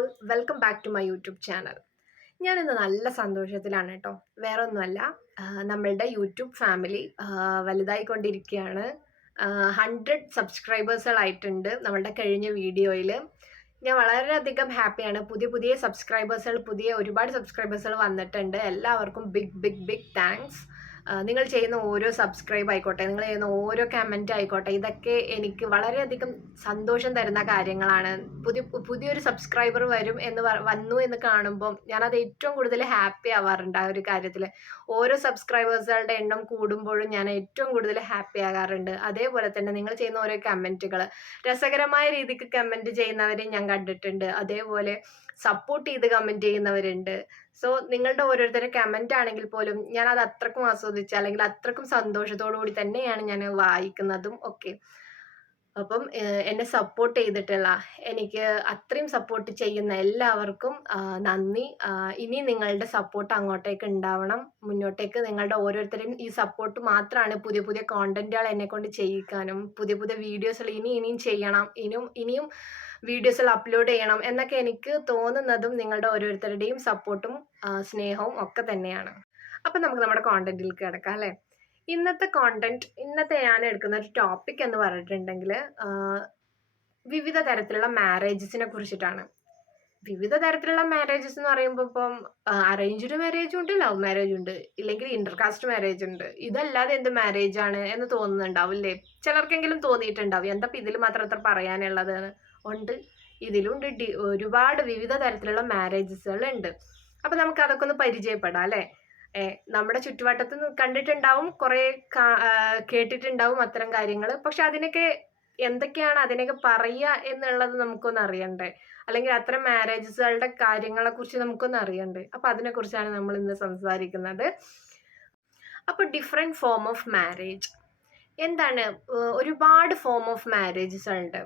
All welcome back to my YouTube channel. ഞാനിന്ന് നല്ല സന്തോഷത്തിലാണ് കേട്ടോ. വേറെ ഒന്നുമല്ല, നമ്മളുടെ യൂട്യൂബ് ഫാമിലി വലുതായിക്കൊണ്ടിരിക്കുകയാണ്. 100 സബ്സ്ക്രൈബേഴ്സുകളായിട്ടുണ്ട് നമ്മളുടെ കഴിഞ്ഞ വീഡിയോയിൽ. ഞാൻ വളരെയധികം ഹാപ്പിയാണ്. പുതിയ പുതിയ സബ്സ്ക്രൈബേഴ്സുകൾ, ഒരുപാട് സബ്സ്ക്രൈബേഴ്സുകൾ വന്നിട്ടുണ്ട്. എല്ലാവർക്കും ബിഗ് ബിഗ് ബിഗ് താങ്ക്സ്. നിങ്ങൾ ചെയ്യുന്ന ഓരോ സബ്സ്ക്രൈബ് ആയിക്കോട്ടെ, നിങ്ങൾ ചെയ്യുന്ന ഓരോ കമൻറ്റ് ആയിക്കോട്ടെ, ഇതൊക്കെ എനിക്ക് വളരെയധികം സന്തോഷം തരുന്ന കാര്യങ്ങളാണ്. പുതിയൊരു സബ്സ്ക്രൈബർ വന്നു എന്ന് കാണുമ്പോൾ ഞാനത് ഏറ്റവും കൂടുതൽ ഹാപ്പി ആവാറുണ്ട്. ആ ഒരു കാര്യത്തിൽ ഓരോ സബ്സ്ക്രൈബേഴ്സുകളുടെ എണ്ണം കൂടുമ്പോഴും ഞാൻ ഏറ്റവും കൂടുതൽ ഹാപ്പി ആകാറുണ്ട്. അതേപോലെ തന്നെ നിങ്ങൾ ചെയ്യുന്ന ഓരോ കമൻറ്റുകൾ, രസകരമായ രീതിക്ക് കമൻറ്റ് ചെയ്യുന്നവരെയും ഞാൻ കണ്ടിട്ടുണ്ട്. അതേപോലെ സപ്പോർട്ട് ചെയ്ത് കമൻറ്റ് ചെയ്യുന്നവരുണ്ട്. സോ നിങ്ങളുടെ ഓരോരുത്തരുടെ കമൻ്റ് ആണെങ്കിൽ പോലും ഞാനത് അത്രക്കും ആസ്വദിച്ച്, അല്ലെങ്കിൽ അത്രക്കും സന്തോഷത്തോടു കൂടി തന്നെയാണ് ഞാൻ വായിക്കുന്നതും ഒക്കെ. അപ്പം എന്നെ സപ്പോർട്ട് ചെയ്തിട്ടുള്ള, എനിക്ക് അത്രയും സപ്പോർട്ട് ചെയ്യുന്ന എല്ലാവർക്കും നന്ദി. ഇനി നിങ്ങളുടെ സപ്പോർട്ട് അങ്ങോട്ടേക്ക് ഉണ്ടാവണം. മുന്നോട്ടേക്ക് നിങ്ങളുടെ ഓരോരുത്തരെയും ഈ സപ്പോർട്ട് മാത്രമാണ് പുതിയ പുതിയ കോണ്ടന്റുകൾ എന്നെക്കൊണ്ട് ചെയ്യിക്കാനും, പുതിയ പുതിയ വീഡിയോസുകൾ ഇനിയും ചെയ്യണം, ഇനിയും വീഡിയോസുകൾ അപ്ലോഡ് ചെയ്യണം എന്നൊക്കെ എനിക്ക് തോന്നുന്നതും നിങ്ങളുടെ ഓരോരുത്തരുടെയും സപ്പോർട്ടും സ്നേഹവും ഒക്കെ തന്നെയാണ്. അപ്പം നമുക്ക് നമ്മുടെ കോണ്ടന്റിലേക്ക് കിടക്കാം അല്ലേ. ഇന്നത്തെ ഞാൻ എടുക്കുന്ന ഒരു ടോപ്പിക് എന്ന് പറഞ്ഞിട്ടുണ്ടെങ്കിൽ വിവിധ തരത്തിലുള്ള മാരേജസിനെ കുറിച്ചിട്ടാണ്. വിവിധ തരത്തിലുള്ള മാരേജസ് എന്ന് പറയുമ്പോൾ ഇപ്പം അറേഞ്ച്ഡ് മാരേജും ഉണ്ട്, ലവ് മാരേജ് ഉണ്ട്, ഇല്ലെങ്കിൽ ഇന്റർകാസ്റ്റ് മാരേജ് ഉണ്ട്. ഇതല്ലാതെ എന്ത് മാരേജ് ആണ് എന്ന് തോന്നുന്നുണ്ടാവും അല്ലേ? ചിലർക്കെങ്കിലും തോന്നിയിട്ടുണ്ടാവും എന്താ ഇതിൽ മാത്രം അത്ര പറയാനുള്ളത്. ഉണ്ട്, ഇതിലുണ്ട് ഒരുപാട് വിവിധ തരത്തിലുള്ള മാരേജസുകൾ ഉണ്ട്. അപ്പൊ നമുക്ക് അതൊക്കെ ഒന്ന് പരിചയപ്പെടാം അല്ലേ. നമ്മുടെ ചുറ്റുവട്ടത്ത് കണ്ടിട്ടുണ്ടാവും, കുറെ കേട്ടിട്ടുണ്ടാവും അത്തരം കാര്യങ്ങൾ. പക്ഷെ എന്തൊക്കെയാണ് അതിനൊക്കെ പറയുക എന്നുള്ളത് നമുക്കൊന്ന് അറിയണ്ടേ, അല്ലെങ്കിൽ അത്തരം മാരേജസുകളുടെ കാര്യങ്ങളെ കുറിച്ച് നമുക്കൊന്ന് അറിയണ്ടേ. അപ്പൊ അതിനെ കുറിച്ചാണ് നമ്മൾ ഇന്ന് സംസാരിക്കുന്നത്. അപ്പൊ ഡിഫറെന്റ് ഫോം ഓഫ് മാരേജ് എന്താണ്? ഒരുപാട് ഫോം ഓഫ് മാരേജസുകളുണ്ട്,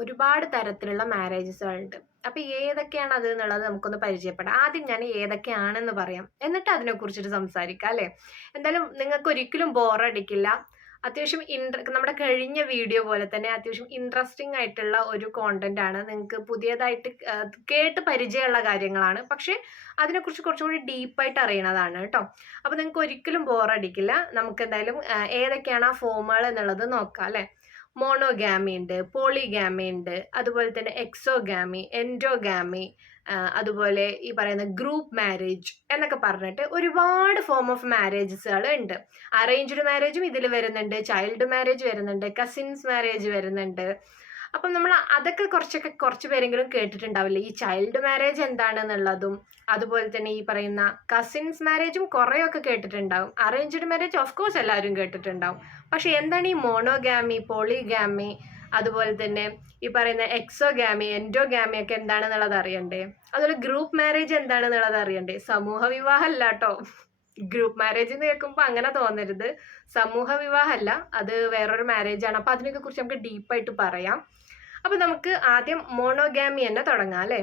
ഒരുപാട് തരത്തിലുള്ള മാരേജസുകളുണ്ട്. അപ്പൊ ഏതൊക്കെയാണ് അത് എന്നുള്ളത് നമുക്കൊന്ന് പരിചയപ്പെടാം. ആദ്യം ഞാൻ ഏതൊക്കെയാണെന്ന് പറയാം, എന്നിട്ട് അതിനെ കുറിച്ചിട്ട് സംസാരിക്കാം അല്ലെ. എന്തായാലും നിങ്ങൾക്ക് ഒരിക്കലും ബോറടിക്കില്ല. അത്യാവശ്യം നമ്മുടെ കഴിഞ്ഞ വീഡിയോ പോലെ തന്നെ അത്യാവശ്യം ഇൻട്രസ്റ്റിംഗ് ആയിട്ടുള്ള ഒരു കോണ്ടന്റ് ആണ്. നിങ്ങൾക്ക് പുതിയതായിട്ട് കേട്ട് പരിചയമുള്ള കാര്യങ്ങളാണ്, പക്ഷെ അതിനെക്കുറിച്ച് കുറച്ചുകൂടി ഡീപ്പായിട്ട് അറിയണതാണ് കേട്ടോ. അപ്പൊ നിങ്ങൾക്ക് ഒരിക്കലും ബോറടിക്കില്ല. നമുക്ക് എന്തായാലും ഏതൊക്കെയാണ് ആ ഫോമുകൾ എന്നുള്ളത് നോക്കാം അല്ലെ. മോണോഗാമി ഉണ്ട്, പോളിഗാമി ഉണ്ട്, അതുപോലെ തന്നെ എക്സോഗാമി, എൻഡോഗാമി, അതുപോലെ ഈ പറയുന്ന ഗ്രൂപ്പ് മാരേജ് എന്നൊക്കെ പറഞ്ഞിട്ട് ഒരുപാട് ഫോം ഓഫ് മാരേജസുകൾ ഉണ്ട്. അറേഞ്ച്ഡ് മാരേജും ഇതിൽ വരുന്നുണ്ട്, ചൈൽഡ് മാരേജ് വരുന്നുണ്ട്, കസിൻസ് മാരേജ് വരുന്നുണ്ട്. അപ്പം നമ്മൾ അതൊക്കെ കുറച്ച് പേരെങ്കിലും കേട്ടിട്ടുണ്ടാവില്ലേ, ഈ ചൈൽഡ് മാരേജ് എന്താണെന്നുള്ളതും. അതുപോലെ തന്നെ ഈ പറയുന്ന കസിൻസ് മാരേജും കുറേയൊക്കെ കേട്ടിട്ടുണ്ടാവും. അറേഞ്ച്ഡ് മാരേജ് ഓഫ് കോഴ്സ് എല്ലാവരും കേട്ടിട്ടുണ്ടാവും. പക്ഷെ എന്താണ് ഈ മോണോഗാമി, പോളിഗാമി, അതുപോലെ തന്നെ ഈ പറയുന്ന എക്സോഗാമി, എൻഡോഗാമി ഒക്കെ എന്താണെന്നുള്ളത് അറിയണ്ടേ. അതുപോലെ ഗ്രൂപ്പ് മാരേജ് എന്താണെന്നുള്ളത് അറിയണ്ടേ. സമൂഹ വിവാഹം അല്ല കേട്ടോ. ഗ്രൂപ്പ് മാരേജ് എന്ന് കേൾക്കുമ്പോൾ അങ്ങനെ തോന്നരുത്. സമൂഹ വിവാഹമല്ല, അത് വേറൊരു മാരേജ് ആണ്. അപ്പൊ അതിനെ കുറിച്ച് നമുക്ക് ഡീപ്പായിട്ട് പറയാം. അപ്പൊ നമുക്ക് ആദ്യം മോണോഗാമി തന്നെ തുടങ്ങാം അല്ലെ.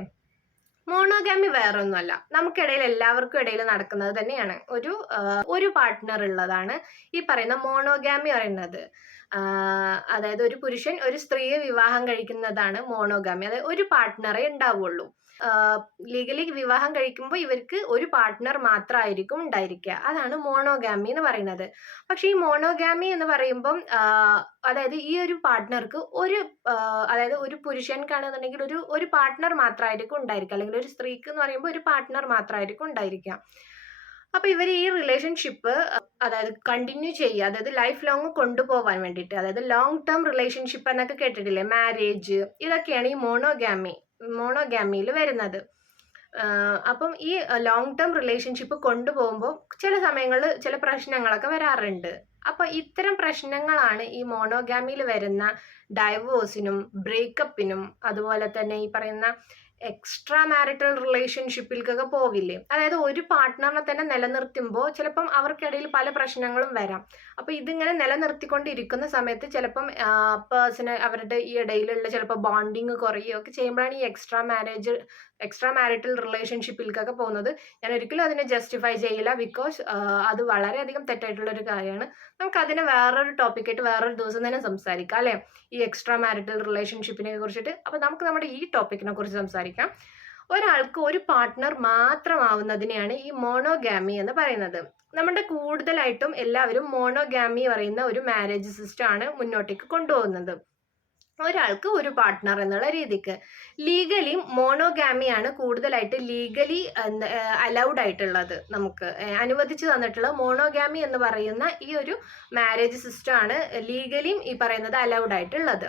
മോണോഗാമി വേറെ ഒന്നുമല്ല, നമുക്കിടയിൽ എല്ലാവർക്കും ഇടയിൽ നടക്കുന്നത് തന്നെയാണ്. ഒരു പാർട്ട്ണർ ഉള്ളതാണ് ഈ പറയുന്ന മോണോഗാമി പറയുന്നത്. അതായത് ഒരു പുരുഷൻ ഒരു സ്ത്രീയെ വിവാഹം കഴിക്കുന്നതാണ് മോണോഗാമി. അതായത് ഒരു പാർട്ട്ണറെ ഉണ്ടാവുള്ളൂ. ലീഗലി വിവാഹം കഴിക്കുമ്പോൾ ഇവർക്ക് ഒരു പാർട്ട്ണർ മാത്രമായിരിക്കും ഉണ്ടായിരിക്കുക. അതാണ് മോണോഗാമി എന്ന് പറയുന്നത്. പക്ഷെ ഈ മോണോഗാമി എന്ന് പറയുമ്പം അതായത് ഈ ഒരു പാർട്ട്ണർക്ക് അതായത് ഒരു പുരുഷൻക്കാണെന്നുണ്ടെങ്കിൽ ഒരു പാർട്ട്ണർ മാത്രമായിരിക്കും ഉണ്ടായിരിക്കുക, അല്ലെങ്കിൽ ഒരു സ്ത്രീക്ക് എന്ന് പറയുമ്പോൾ ഒരു പാർട്ട്ണർ മാത്രമായിരിക്കും ഉണ്ടായിരിക്കുക. അപ്പൊ ഇവർ ഈ റിലേഷൻഷിപ്പ് അതായത് കണ്ടിന്യൂ ചെയ്യുക, അതായത് ലൈഫ് ലോങ് കൊണ്ടുപോകാൻ വേണ്ടിയിട്ട്, അതായത് ലോങ് ടേം റിലേഷൻഷിപ്പ് എന്നൊക്കെ കേട്ടിട്ടില്ലേ, മാരേജ്, ഇതൊക്കെയാണ് ഈ മോണോഗാമിയിൽ വരുന്നത്. അപ്പം ഈ ലോങ് ടേം റിലേഷൻഷിപ്പ് കൊണ്ടുപോകുമ്പോൾ ചില സമയങ്ങളിൽ ചില പ്രശ്നങ്ങളൊക്കെ വരാറുണ്ട്. അപ്പൊ ഇത്തരം പ്രശ്നങ്ങളാണ് ഈ മോണോഗാമിയിൽ വരുന്ന ഡൈവോഴ്സിനും ബ്രേക്കപ്പിനും അതുപോലെ തന്നെ ഈ പറയുന്ന എക്സ്ട്രാ മാരിറ്റൽ റിലേഷൻഷിപ്പിലേക്കൊക്കെ പോവില്ലേ. അതായത് ഒരു പാർട്ട്ണറിനെ തന്നെ നിലനിർത്തുമ്പോൾ ചിലപ്പം അവർക്കിടയിൽ പല പ്രശ്നങ്ങളും വരാം. അപ്പൊ ഇതിങ്ങനെ നിലനിർത്തിക്കൊണ്ടിരിക്കുന്ന സമയത്ത് ചിലപ്പം അവരുടെ ഈ ഇടയിലുള്ള ചിലപ്പോൾ ബോണ്ടിങ് കുറയുകയൊക്കെ ചെയ്യുമ്പോഴാണ് ഈ എക്സ്ട്രാ മാരിറ്റൽ റിലേഷൻഷിപ്പിലേക്കൊക്കെ പോകുന്നത്. ഞാൻ ഒരിക്കലും അതിനെ ജസ്റ്റിഫൈ ചെയ്യില്ല, ബിക്കോസ് അത് വളരെയധികം തെറ്റായിട്ടുള്ള ഒരു കാര്യമാണ്. നമുക്ക് അതിനെ വേറൊരു ടോപ്പിക്കായിട്ട് വേറൊരു ദിവസം തന്നെ സംസാരിക്കാം അല്ലെ, ഈ എക്സ്ട്രാ മാരിറ്റൽ റിലേഷൻഷിപ്പിനെ കുറിച്ചിട്ട്. അപ്പൊ നമുക്ക് നമ്മുടെ ഈ ടോപ്പിക്കിനെ കുറിച്ച് സംസാരിക്കാം. ഒരാൾക്ക് ഒരു പാർട്ട്ണർ മാത്രമാവുന്നതിനെയാണ് ഈ മോണോഗാമി എന്ന് പറയുന്നത്. നമ്മുടെ കൂടുതലായിട്ടും എല്ലാവരും മോണോഗാമി പറയുന്ന ഒരു മാരേജ് സിസ്റ്റം ആണ് മുന്നോട്ടേക്ക് കൊണ്ടുപോകുന്നത്. ഒരാൾക്ക് ഒരു പാർട്ട്ണർ എന്നുള്ള രീതിക്ക്. ലീഗലി മോണോഗാമിയാണ് കൂടുതലായിട്ട് ലീഗലി അലൗഡ് ആയിട്ടുള്ളത്. നമുക്ക് അനുവദിച്ചു തന്നിട്ടുള്ള മോണോഗാമി എന്ന് പറയുന്ന ഈ ഒരു മാരേജ് സിസ്റ്റം ആണ് ലീഗലിയും ഈ പറയുന്നത് അലൗഡ് ആയിട്ടുള്ളത്.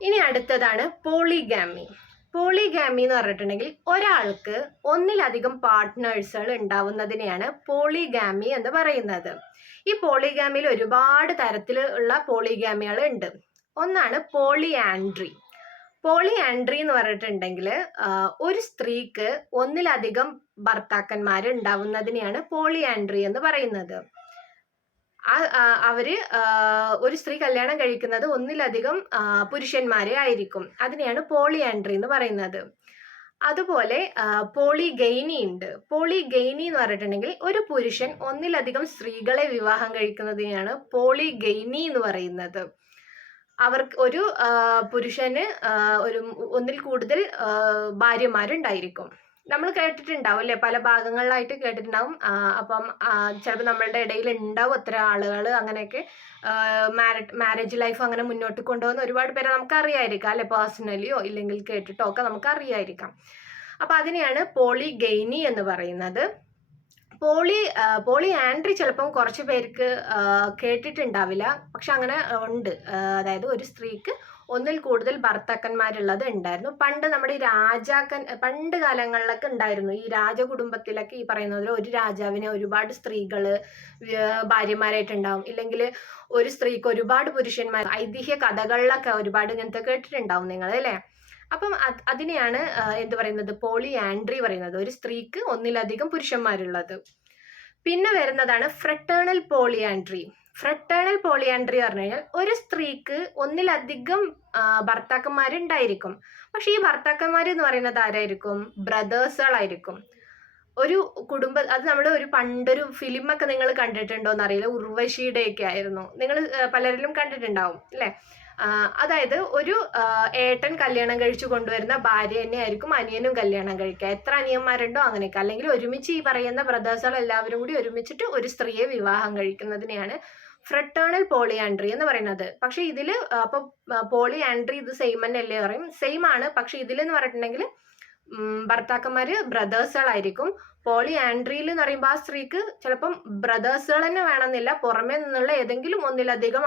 ഇനി അടുത്തതാണ് പോളിഗാമി. പോളിഗാമി എന്ന് പറഞ്ഞിട്ടുണ്ടെങ്കിൽ ഒരാൾക്ക് ഒന്നിലധികം പാർട്ട്നേഴ്സുകൾ ഉണ്ടാവുന്നതിനെയാണ് പോളിഗാമി എന്ന് പറയുന്നത്. ഈ പോളിഗാമിയിൽ ഒരുപാട് തരത്തിലുള്ള പോളിഗാമികൾ ഉണ്ട്. ഒന്നാണ് പോളിയാൻഡ്രി. പോളിയാൻഡ്രി എന്ന് പറഞ്ഞിട്ടുണ്ടെങ്കിൽ ഒരു സ്ത്രീക്ക് ഒന്നിലധികം ഭർത്താക്കന്മാർ ഉണ്ടാവുന്നതിനെയാണ് പോളിയാൻഡ്രി എന്ന് പറയുന്നത്. അവര് ഒരു സ്ത്രീ കല്യാണം കഴിക്കുന്നത് ഒന്നിലധികം പുരുഷന്മാരെ ആയിരിക്കും. അതിനെയാണ് പോളിയാൻഡ്രി എന്ന് പറയുന്നത്. അതുപോലെ പോളിഗെയ്നി ഉണ്ട്. പോളിഗെയ്നി എന്ന് പറഞ്ഞിട്ടുണ്ടെങ്കിൽ ഒരു പുരുഷൻ ഒന്നിലധികം സ്ത്രീകളെ വിവാഹം കഴിക്കുന്നതിനെയാണ് പോളിഗെയ്നി എന്ന് പറയുന്നത്. അവർക്ക് ഒരു പുരുഷന് ഒന്നിൽ കൂടുതൽ ഭാര്യമാരുണ്ടായിരിക്കും. നമ്മൾ കേട്ടിട്ടുണ്ടാവും അല്ലെ, പല ഭാഗങ്ങളിലായിട്ട് കേട്ടിട്ടുണ്ടാവും. അപ്പം ചിലപ്പോൾ നമ്മളുടെ ഇടയിൽ ഉണ്ടാവും അത്ര ആളുകൾ അങ്ങനെയൊക്കെ മാരേജ് ലൈഫ് അങ്ങനെ മുന്നോട്ട് കൊണ്ടുപോകുന്ന ഒരുപാട് പേരെ നമുക്ക് അറിയായിരിക്കാം അല്ലെ, പേഴ്സണലിയോ ഇല്ലെങ്കിൽ കേട്ടിട്ടോ ഒക്കെ നമുക്ക് അറിയായിരിക്കാം. അപ്പം അതിനെയാണ് പോളിഗെയ്നി എന്ന് പറയുന്നത്. പോളിയാൻഡ്രി ചിലപ്പം കുറച്ച് പേർക്ക് കേട്ടിട്ടുണ്ടാവില്ല, പക്ഷെ അങ്ങനെ ഉണ്ട്. അതായത് ഒരു സ്ത്രീക്ക് ഒന്നിൽ കൂടുതൽ ഭർത്താക്കന്മാരുള്ളത് ഉണ്ടായിരുന്നു. പണ്ട് നമ്മുടെ ഈ പണ്ട് കാലങ്ങളിലൊക്കെ ഉണ്ടായിരുന്നു. ഈ രാജകുടുംബത്തിലൊക്കെ ഈ പറയുന്നതിൽ ഒരു രാജാവിന് ഒരുപാട് സ്ത്രീകള് ഭാര്യമാരായിട്ടുണ്ടാവും, ഇല്ലെങ്കിൽ ഒരു സ്ത്രീക്ക് ഒരുപാട് പുരുഷന്മാർ. ഐതിഹ്യ കഥകളിലൊക്കെ ഒരുപാട് ഇങ്ങനത്തെ കേട്ടിട്ടുണ്ടാവും നിങ്ങൾ അല്ലേ. അപ്പം അതിനെയാണ് എന്ത് പറയുന്നത്, പോളിയാൻഡ്രി പറയുന്നത്. ഒരു സ്ത്രീക്ക് ഒന്നിലധികം പുരുഷന്മാരുള്ളത്. പിന്നെ വരുന്നതാണ് ഫ്രട്ടേണൽ പോളിയാൻഡ്രി. ഫ്രട്ടേണൽ പോളിയാൻഡ്രി പറഞ്ഞു കഴിഞ്ഞാൽ ഒരു സ്ത്രീക്ക് ഒന്നിലധികം ഭർത്താക്കന്മാരുണ്ടായിരിക്കും. പക്ഷെ ഈ ഭർത്താക്കന്മാർ എന്ന് പറയുന്നത് ആരായിരിക്കും? ബ്രദേഴ്സുകളായിരിക്കും. ഒരു അത് നമ്മൾ പണ്ടൊരു ഫിലിമൊക്കെ നിങ്ങൾ കണ്ടിട്ടുണ്ടോ എന്നറിയില്ല, ഉർവശിയുടെയൊക്കെ ആയിരുന്നു. നിങ്ങൾ പലരിലും കണ്ടിട്ടുണ്ടാവും അല്ലേ. അതായത് ഒരു ഏട്ടൻ കല്യാണം കഴിച്ചു കൊണ്ടുവരുന്ന ഭാര്യ തന്നെ ആയിരിക്കും അനിയനും കല്യാണം കഴിക്കുക. എത്ര അനിയന്മാരുണ്ടോ അങ്ങനെയൊക്കെ. അല്ലെങ്കിൽ ഒരുമിച്ച് ഈ പറയുന്ന ബ്രദേഴ്സുകൾ എല്ലാവരും കൂടി ഒരുമിച്ചിട്ട് ഒരു സ്ത്രീയെ വിവാഹം കഴിക്കുന്നതിനെയാണ് ഫ്രട്ടേണൽ പോളിയാൻഡ്രി എന്ന് പറയുന്നത്. പക്ഷെ ഇതില് അപ്പൊ പോളിയാൻഡ്രി ഇത് സെയിം തന്നെയല്ലേ പറയും, സെയിം ആണ്. പക്ഷെ ഇതിലെന്ന് പറഞ്ഞിട്ടുണ്ടെങ്കിൽ ഭർത്താക്കന്മാര് ബ്രദേഴ്സുകളായിരിക്കും. പോളിയാൻഡ്രിയിൽ എന്ന് പറയുമ്പോൾ ആ സ്ത്രീക്ക് ചിലപ്പം ബ്രദേഴ്സുകൾ തന്നെ വേണമെന്നില്ല, പുറമേ നിന്നുള്ള ഏതെങ്കിലും ഒന്നിലധികം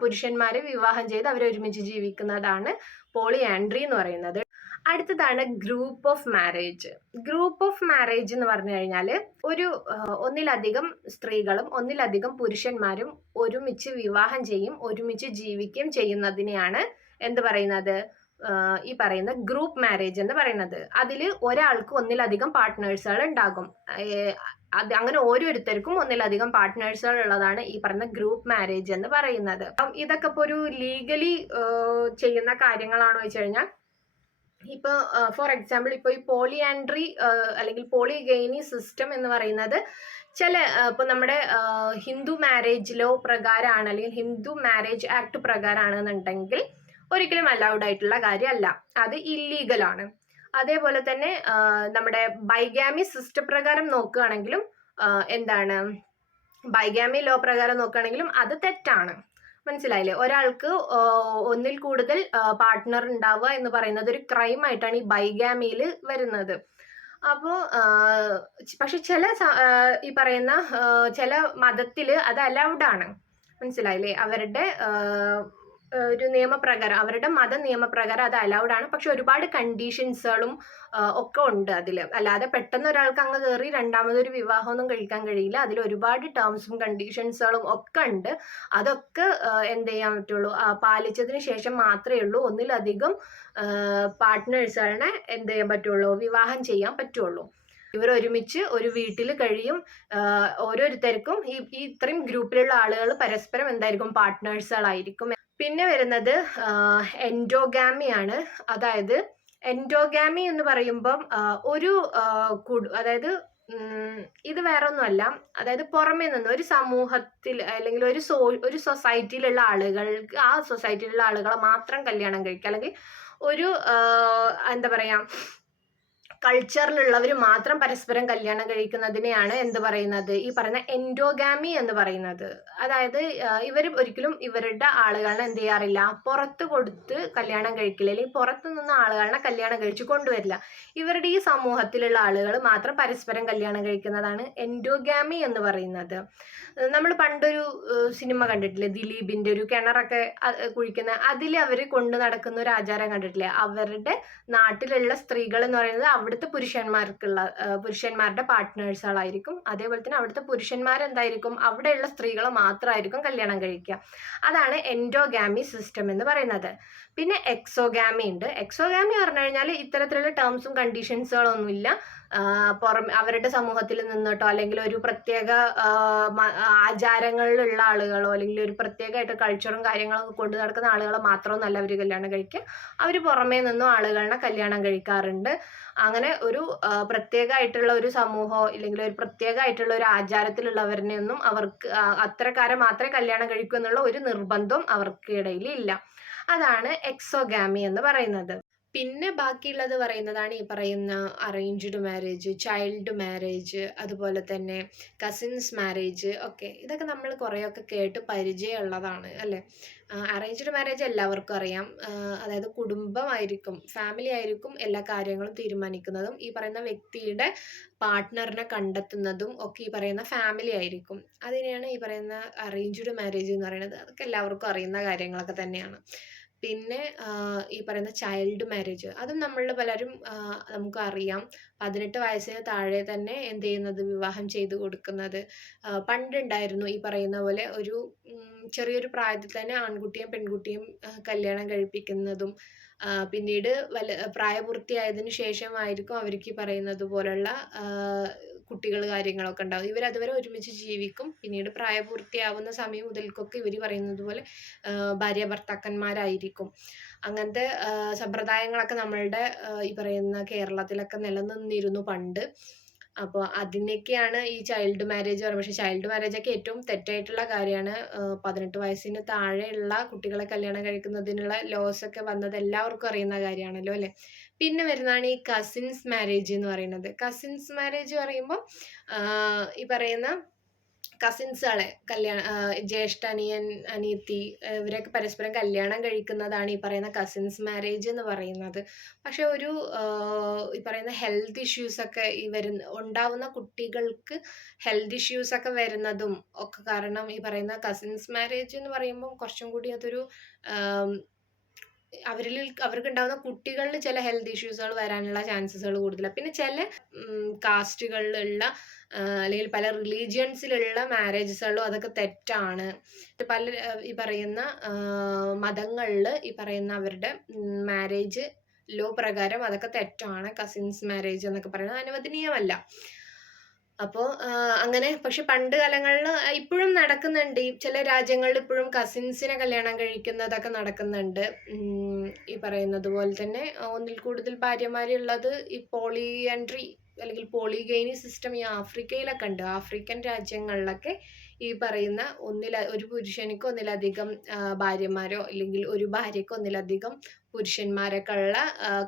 പുരുഷന്മാരെ വിവാഹം ചെയ്ത് അവർ ഒരുമിച്ച് ജീവിക്കുന്നതാണ് പോളിയാൻഡ്രി എന്ന് പറയുന്നത്. അടുത്തതാണ് group of marriage. Group of marriage എന്ന് പറഞ്ഞു കഴിഞ്ഞാൽ ഒന്നിലധികം സ്ത്രീകളും ഒന്നിലധികം പുരുഷന്മാരും ഒരുമിച്ച് വിവാഹം ചെയ്യും, ഒരുമിച്ച് ജീവിക്കുകയും ചെയ്യുന്നതിനെയാണ് എന്ത് പറയുന്നത്, ഈ പറയുന്ന ഗ്രൂപ്പ് മാരേജ് എന്ന് പറയുന്നത്. അതിൽ ഒരാൾക്ക് ഒന്നിലധികം പാർട്ട്നേഴ്സുകൾ ഉണ്ടാകും. അങ്ങനെ ഓരോരുത്തർക്കും ഒന്നിലധികം പാർട്ട്നേഴ്സുകൾ ഉള്ളതാണ് ഈ പറയുന്ന ഗ്രൂപ്പ് മാരേജ് എന്ന് പറയുന്നത്. അപ്പം ഇതൊക്കെ ഇപ്പോൾ ഒരു ലീഗലി ചെയ്യുന്ന കാര്യങ്ങളാണോ വെച്ച് കഴിഞ്ഞാൽ, ഇപ്പോൾ ഫോർ എക്സാമ്പിൾ ഇപ്പോൾ ഈ പോളിയാൻഡ്രി അല്ലെങ്കിൽ പോളിഗെയ്നി സിസ്റ്റം എന്ന് പറയുന്നത് ഇപ്പോൾ നമ്മുടെ ഹിന്ദു മാരേജ് ലോ പ്രകാരമാണ് അല്ലെങ്കിൽ ഹിന്ദു മാരേജ് ആക്ട് പ്രകാരമാണെന്നുണ്ടെങ്കിൽ ഒരിക്കലും അലൗഡ് ആയിട്ടുള്ള കാര്യമല്ല, അത് ഇല്ലീഗലാണ്. അതേപോലെ തന്നെ നമ്മുടെ ബൈഗാമി സിസ്റ്റം പ്രകാരം നോക്കുകയാണെങ്കിലും എന്താണ്, ബൈഗാമി ലോ പ്രകാരം നോക്കുകയാണെങ്കിലും അത് തെറ്റാണ്. മനസ്സിലായില്ലേ? ഒരാൾക്ക് ഒന്നിൽ കൂടുതൽ പാർട്ട്ണർ ഉണ്ടാവുക എന്ന് പറയുന്നത് ഒരു ക്രൈം ആയിട്ടാണ് ഈ ബൈഗാമിയിൽ വരുന്നത്. അപ്പോൾ പക്ഷെ ഈ പറയുന്ന ചില മതത്തിൽ അത് അലൗഡ് ആണ്. മനസ്സിലായില്ലേ? അവരുടെ ഒരു നിയമപ്രകാരം, അവരുടെ മത നിയമപ്രകാരം അത് അലൗഡ് ആണ്. പക്ഷെ ഒരുപാട് കണ്ടീഷൻസുകളും ഒക്കെ ഉണ്ട് അതിൽ. അല്ലാതെ പെട്ടെന്ന് ഒരാൾക്ക് അങ്ങ് കയറി രണ്ടാമതൊരു വിവാഹമൊന്നും കഴിക്കാൻ കഴിയില്ല. അതിൽ ഒരുപാട് ടേംസും കണ്ടീഷൻസുകളും ഒക്കെ ഉണ്ട്. അതൊക്കെ എന്ത് ചെയ്യാൻ പറ്റുള്ളൂ, പാലിച്ചതിന് ശേഷം മാത്രമേ ഉള്ളൂ ഒന്നിലധികം പാർട്ട്നേഴ്സുകളെ എന്ത് ചെയ്യാൻ പറ്റുള്ളൂ, വിവാഹം ചെയ്യാൻ പറ്റുള്ളൂ. ഇവർ ഒരുമിച്ച് ഒരു വീട്ടിൽ കഴിയും. ഓരോരുത്തർക്കും ഈ ഇത്രയും ഗ്രൂപ്പിലുള്ള ആളുകൾ പരസ്പരം എന്തായിരിക്കും, പാർട്ട്നേഴ്സുകളായിരിക്കും. പിന്നെ വരുന്നത് എൻഡോഗാമി ആണ്. അതായത് എൻഡോഗാമി എന്ന് പറയുമ്പം അതായത് ഇത് വേറെ ഒന്നുമല്ല. അതായത് പുറമേ നിന്ന് ഒരു സമൂഹത്തിൽ അല്ലെങ്കിൽ ഒരു സൊസൈറ്റിയിലുള്ള ആളുകൾക്ക് ആ സൊസൈറ്റിയിലുള്ള ആളുകളെ മാത്രം കല്യാണം കഴിക്കുക, അല്ലെങ്കിൽ എന്താ പറയാ, കൾച്ചറിലുള്ളവർ മാത്രം പരസ്പരം കല്യാണം കഴിക്കുന്നതിനെയാണ് എന്ത് പറയുന്നത്, ഈ പറയുന്ന എൻഡോഗാമി എന്ന് പറയുന്നത്. അതായത് ഇവർ ഒരിക്കലും ഇവരുടെ ആളുകളെ എന്ത് ചെയ്യാറില്ല, പുറത്ത് കൊടുത്ത് കല്യാണം കഴിക്കില്ല, അല്ലെങ്കിൽ പുറത്തു നിന്ന് ആളുകളെ കല്യാണം കഴിച്ച് കൊണ്ടുവരില്ല. ഇവരുടെ ഈ സമൂഹത്തിലുള്ള ആളുകൾ മാത്രം പരസ്പരം കല്യാണം കഴിക്കുന്നതാണ് എൻഡോഗാമി എന്ന് പറയുന്നത്. നമ്മൾ പണ്ടൊരു സിനിമ കണ്ടിട്ടില്ലേ, ദിലീപിന്റെ ഒരു കിണറൊക്കെ കുഴിക്കുന്ന, അതിൽ അവർ കൊണ്ടു നടക്കുന്ന ഒരു ആചാരം കണ്ടിട്ടില്ലേ, അവരുടെ നാട്ടിലുള്ള സ്ത്രീകൾ എന്ന് പറയുന്നത് അവിടുത്തെ പുരുഷന്മാരുടെ പാർട്ട്നേഴ്സുകളായിരിക്കും. അതേപോലെ തന്നെ അവിടുത്തെ പുരുഷന്മാരെന്തായിരിക്കും, അവിടെയുള്ള സ്ത്രീകളെ മാത്രമായിരിക്കും കല്യാണം കഴിക്കുക. അതാണ് എൻഡോഗാമി സിസ്റ്റം എന്ന് പറയുന്നത്. പിന്നെ എക്സോഗാമി ഉണ്ട്. എക്സോഗാമി പറഞ്ഞു കഴിഞ്ഞാൽ ഇത്തരത്തിലുള്ള ടേംസും കണ്ടീഷൻസുകളൊന്നുമില്ല. അവരുടെ സമൂഹത്തിൽ നിന്നിട്ടോ അല്ലെങ്കിൽ ഒരു പ്രത്യേക ആചാരങ്ങളിലുള്ള ആളുകളോ അല്ലെങ്കിൽ ഒരു പ്രത്യേകമായിട്ട് കൾച്ചറും കാര്യങ്ങളൊക്കെ കൊണ്ടു നടക്കുന്ന ആളുകളെ മാത്രമൊന്നല്ല അവർ കല്യാണം കഴിക്കുക. അവർ പുറമേ നിന്നും ആളുകളെ കല്യാണം കഴിക്കാറുണ്ട്. അങ്ങനെ ഒരു പ്രത്യേകമായിട്ടുള്ള ഒരു സമൂഹമോ ഇല്ലെങ്കിൽ ഒരു പ്രത്യേകമായിട്ടുള്ള ഒരു ആചാരത്തിലുള്ളവരിനെയൊന്നും അവർക്ക് അത്തരക്കാരെ മാത്രമേ കല്യാണം കഴിക്കൂ എന്നുള്ള ഒരു നിർബന്ധവും അവർക്കിടയിൽ ഇല്ല. അതാണ് എക്സോഗാമി എന്ന് പറയുന്നത്. പിന്നെ ബാക്കിയുള്ളത് പറയുന്നതാണ് ഈ പറയുന്ന അറേഞ്ച്ഡ് മാരേജ്, ചൈൽഡ് മാരേജ്, അതുപോലെ തന്നെ കസിൻസ് മാരേജ് ഒക്കെ. ഇതൊക്കെ നമ്മൾ കുറേയൊക്കെ കേട്ട് പരിചയമുള്ളതാണ് അല്ലേ. അറേഞ്ച്ഡ് മാരേജ് എല്ലാവർക്കും അറിയാം. അതായത് കുടുംബമായിരിക്കും, ഫാമിലി ആയിരിക്കും എല്ലാ കാര്യങ്ങളും തീരുമാനിക്കുന്നതും ഈ പറയുന്ന വ്യക്തിയുടെ പാർട്ട്ണറിനെ കണ്ടെത്തുന്നതും ഒക്കെ ഈ പറയുന്ന ഫാമിലി ആയിരിക്കും. അതിനെയാണ് ഈ പറയുന്ന അറേഞ്ച്ഡ് മാരേജ് എന്ന് പറയുന്നത്. അതൊക്കെ എല്ലാവർക്കും അറിയുന്ന കാര്യങ്ങളൊക്കെ തന്നെയാണ്. പിന്നെ ഈ പറയുന്ന ചൈൽഡ് മാരേജ്, അതും നമ്മളിൽ പലരും നമുക്കറിയാം, 18 വയസ്സിന് താഴെ തന്നെ എന്ത് ചെയ്യുന്നത്, വിവാഹം ചെയ്തു കൊടുക്കുന്നത്. പണ്ടുണ്ടായിരുന്നു ഈ പറയുന്ന പോലെ ഒരു ചെറിയൊരു പ്രായത്തിൽ തന്നെ ആൺകുട്ടിയും പെൺകുട്ടിയും കല്യാണം കഴിപ്പിക്കുന്നതും പിന്നീട് പ്രായപൂർത്തിയായതിനു ശേഷമായിരിക്കും അവർക്ക് ഈ പറയുന്നത് പോലുള്ള കുട്ടികൾ കാര്യങ്ങളൊക്കെ ഉണ്ടാവും. ഇവർ അതുവരെ ഒരുമിച്ച് ജീവിക്കും. പിന്നീട് പ്രായപൂർത്തിയാവുന്ന സമയം മുതൽക്കൊക്കെ ഇവർ പറയുന്നത് പോലെ ഭാര്യ ഭർത്താക്കന്മാരായിരിക്കും. അങ്ങനത്തെ സമ്പ്രദായങ്ങളൊക്കെ നമ്മളുടെ ഈ പറയുന്ന കേരളത്തിലൊക്കെ നിലനിന്നിരുന്നു പണ്ട്. അപ്പോൾ അതിനൊക്കെയാണ് ഈ ചൈൽഡ് മാരേജ് പറയുന്നത്. പക്ഷേ ചൈൽഡ് മാരേജൊക്കെ ഏറ്റവും തെറ്റായിട്ടുള്ള കാര്യമാണ്. 18 വയസ്സിന് താഴെയുള്ള കുട്ടികളെ കല്യാണം കഴിക്കുന്നതിനുള്ള ലോസ് ഒക്കെ വന്നത് എല്ലാവർക്കും അറിയുന്ന കാര്യമാണല്ലോ അല്ലേ. പിന്നെ വരുന്നതാണ് ഈ കസിൻസ് മാരേജ് എന്ന് പറയുന്നത്. കസിൻസ് മാരേജ് പറയുമ്പോൾ ഈ പറയുന്ന കസിൻസുകളെ ജ്യേഷ്ഠ അനിയൻ അനിയത്തി ഇവരൊക്കെ പരസ്പരം കല്യാണം കഴിക്കുന്നതാണ് ഈ പറയുന്ന കസിൻസ് മാരേജ് എന്ന് പറയുന്നത്. പക്ഷെ ഒരു ഈ പറയുന്ന ഹെൽത്ത് ഇഷ്യൂസ് ഒക്കെ ഉണ്ടാവുന്ന കുട്ടികൾക്ക് ഹെൽത്ത് ഇഷ്യൂസ് ഒക്കെ വരുന്നതും ഒക്കെ കാരണം ഈ പറയുന്ന കസിൻസ് മാരേജ് എന്ന് പറയുമ്പോൾ കുറച്ചും കൂടി അതൊരു അവർക്കുണ്ടാവുന്ന കുട്ടികളിൽ ചില ഹെൽത്ത് ഇഷ്യൂസുകൾ വരാനുള്ള ചാൻസസുകൾ കൂടുതലാണ്. പിന്നെ ചില കാസ്റ്റുകളിലുള്ള അല്ലെങ്കിൽ പല റിലീജിയൻസിലുള്ള മാരേജസുകളും അതൊക്കെ തെറ്റാണ്. പല ഈ പറയുന്ന മതങ്ങളിൽ ഈ പറയുന്ന അവരുടെ മാരേജ് ലോ പ്രകാരം അതൊക്കെ തെറ്റാണ്. കസിൻസ് മാരേജ് എന്നൊക്കെ പറയുന്നത് അനുവദനീയമല്ല. അപ്പോൾ അങ്ങനെ പക്ഷെ പണ്ട് കാലങ്ങളിൽ ഇപ്പോഴും നടക്കുന്നുണ്ട്. ഈ ചില രാജ്യങ്ങളിൽ ഇപ്പോഴും കസിൻസിനെ കല്യാണം കഴിക്കുന്നതൊക്കെ നടക്കുന്നുണ്ട്. ഈ പറയുന്നത് പോലെ തന്നെ ഒന്നിൽ കൂടുതൽ ഭാര്യമാരുള്ളത് ഈ പോളിയാൻഡ്രി അല്ലെങ്കിൽ പോളിഗൈനി സിസ്റ്റം ഈ ആഫ്രിക്കയിലൊക്കെ ഉണ്ട്. ആഫ്രിക്കൻ രാജ്യങ്ങളിലൊക്കെ ഈ പറയുന്ന ഒരു പുരുഷനിക്ക് ഒന്നിലധികം ഭാര്യമാരോ അല്ലെങ്കിൽ ഒരു ഭാര്യയ്ക്ക് ഒന്നിലധികം പുരുഷന്മാരൊക്കെ ഉള്ള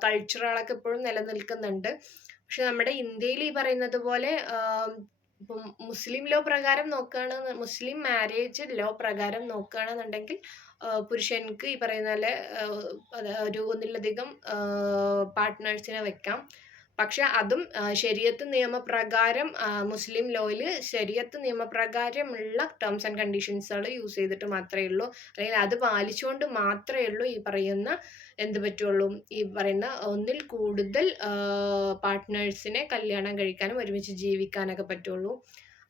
കൾച്ചറുകളൊക്കെ ഇപ്പോഴും നിലനിൽക്കുന്നുണ്ട്. പക്ഷെ നമ്മുടെ ഇന്ത്യയിൽ ഈ പറയുന്നത് പോലെ ഇപ്പം മുസ്ലിം ലോ പ്രകാരം മുസ്ലിം മാരേജ് ലോ പ്രകാരം നോക്കുകയാണെന്നുണ്ടെങ്കിൽ പുരുഷൻക്ക് ഈ പറയുന്ന പോലെ ഒരു ഒന്നിലധികം പാർട്ട്നേഴ്സിനെ വെക്കാം. പക്ഷെ അതും ശരീഅത്ത് നിയമപ്രകാരം മുസ്ലിം ലോയിൽ ശരീഅത്ത് നിയമപ്രകാരമുള്ള ടേംസ് ആൻഡ് കണ്ടീഷൻസുകൾ യൂസ് ചെയ്തിട്ട് മാത്രമേ ഉള്ളൂ, അല്ലെങ്കിൽ അത് പാലിച്ചുകൊണ്ട് മാത്രമേ ഉള്ളൂ ഈ പറയുന്ന എന്ത് പറ്റുള്ളൂ, ഈ പറയുന്ന ഒന്നിൽ കൂടുതൽ പാർട്ട്നേഴ്സിനെ കല്യാണം കഴിക്കാനും ഒരുമിച്ച് ജീവിക്കാനൊക്കെ പറ്റുള്ളൂ.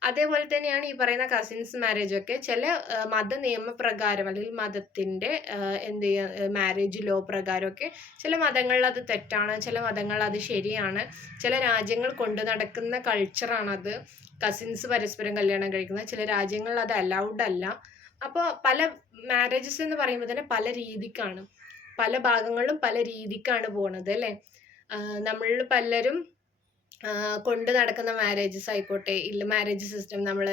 അതേപോലെ തന്നെയാണ് ഈ പറയുന്ന കസിൻസ് മാരേജ് ഒക്കെ ചില മത നിയമപ്രകാരം അല്ലെങ്കിൽ മതത്തിൻ്റെ എന്ത് ചെയ്യുക മാരേജ് ലോ പ്രകാരമൊക്കെ ചില മതങ്ങളിൽ അത് തെറ്റാണ്, ചില മതങ്ങളിൽ അത് ശരിയാണ്. ചില രാജ്യങ്ങൾ കൊണ്ട് നടക്കുന്ന കൾച്ചറാണത്, കസിൻസ് പരസ്പരം കല്യാണം കഴിക്കുന്നത്. ചില രാജ്യങ്ങളിൽ അത് അലൗഡ് അല്ല. അപ്പോൾ പല മാരേജസ് എന്ന് പറയുമ്പോൾ തന്നെ പല രീതിക്കാണ്, പല ഭാഗങ്ങളിലും പല രീതിക്കാണ് പോണത് അല്ലേ. നമ്മളിൽ പലരും കൊണ്ട് നടക്കുന്ന മാരേജസ് ആയിക്കോട്ടെ, മാരേജ് സിസ്റ്റം നമ്മൾ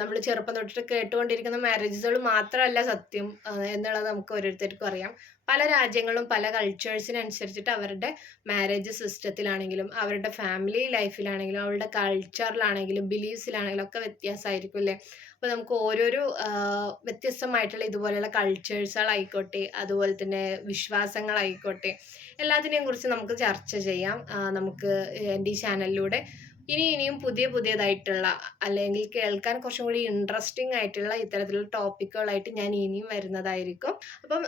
നമ്മൾ ചെറുപ്പം തൊട്ടിട്ട് കേട്ടുകൊണ്ടിരിക്കുന്ന മാരേജുകൾ മാത്രമല്ല സത്യം എന്നുള്ളത് നമുക്ക് ഓരോരുത്തർക്കും അറിയാം. പല രാജ്യങ്ങളും പല കൾച്ചേഴ്സിനനുസരിച്ചിട്ട് അവരുടെ മാരേജ് സിസ്റ്റത്തിലാണെങ്കിലും അവരുടെ ഫാമിലി ലൈഫിലാണെങ്കിലും അവരുടെ കൾച്ചറിലാണെങ്കിലും ബിലീഫ്സിലാണെങ്കിലും ഒക്കെ വ്യത്യാസമായിരിക്കും അല്ലേ. അപ്പോൾ നമുക്ക് ഓരോരോ വ്യത്യസ്തമായിട്ടുള്ള ഇതുപോലെയുള്ള കൾച്ചേഴ്സുകളായിക്കോട്ടെ അതുപോലെ തന്നെ വിശ്വാസങ്ങളായിക്കോട്ടെ എല്ലാത്തിനെയും കുറിച്ച് നമുക്ക് ചർച്ച ചെയ്യാം. നമുക്ക് എൻ്റെ ഈ ചാനലിലൂടെ ഇനിയും പുതിയതായിട്ടുള്ള അല്ലെങ്കിൽ കേൾക്കാൻ കുറച്ചും കൂടി ഇൻട്രസ്റ്റിംഗ് ആയിട്ടുള്ള ഇത്തരത്തിലുള്ള ടോപ്പിക്കുകളായിട്ട് ഞാൻ ഇനിയും വരുന്നതായിരിക്കും. അപ്പം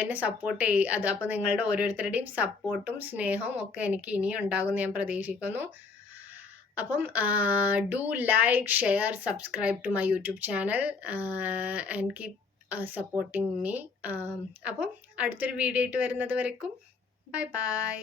എന്നെ സപ്പോർട്ട് അത് അപ്പം നിങ്ങളുടെ ഓരോരുത്തരുടെയും സപ്പോർട്ടും സ്നേഹവും ഒക്കെ എനിക്ക് ഇനിയും ഉണ്ടാകുമെന്ന് ഞാൻ പ്രതീക്ഷിക്കുന്നു. അപ്പം do like share subscribe to my YouTube channel and keep supporting me. അപ്പം അടുത്തൊരു വീഡിയോ ആയിട്ട് വരുന്നത് വരയ്ക്കും ബൈ ബൈ.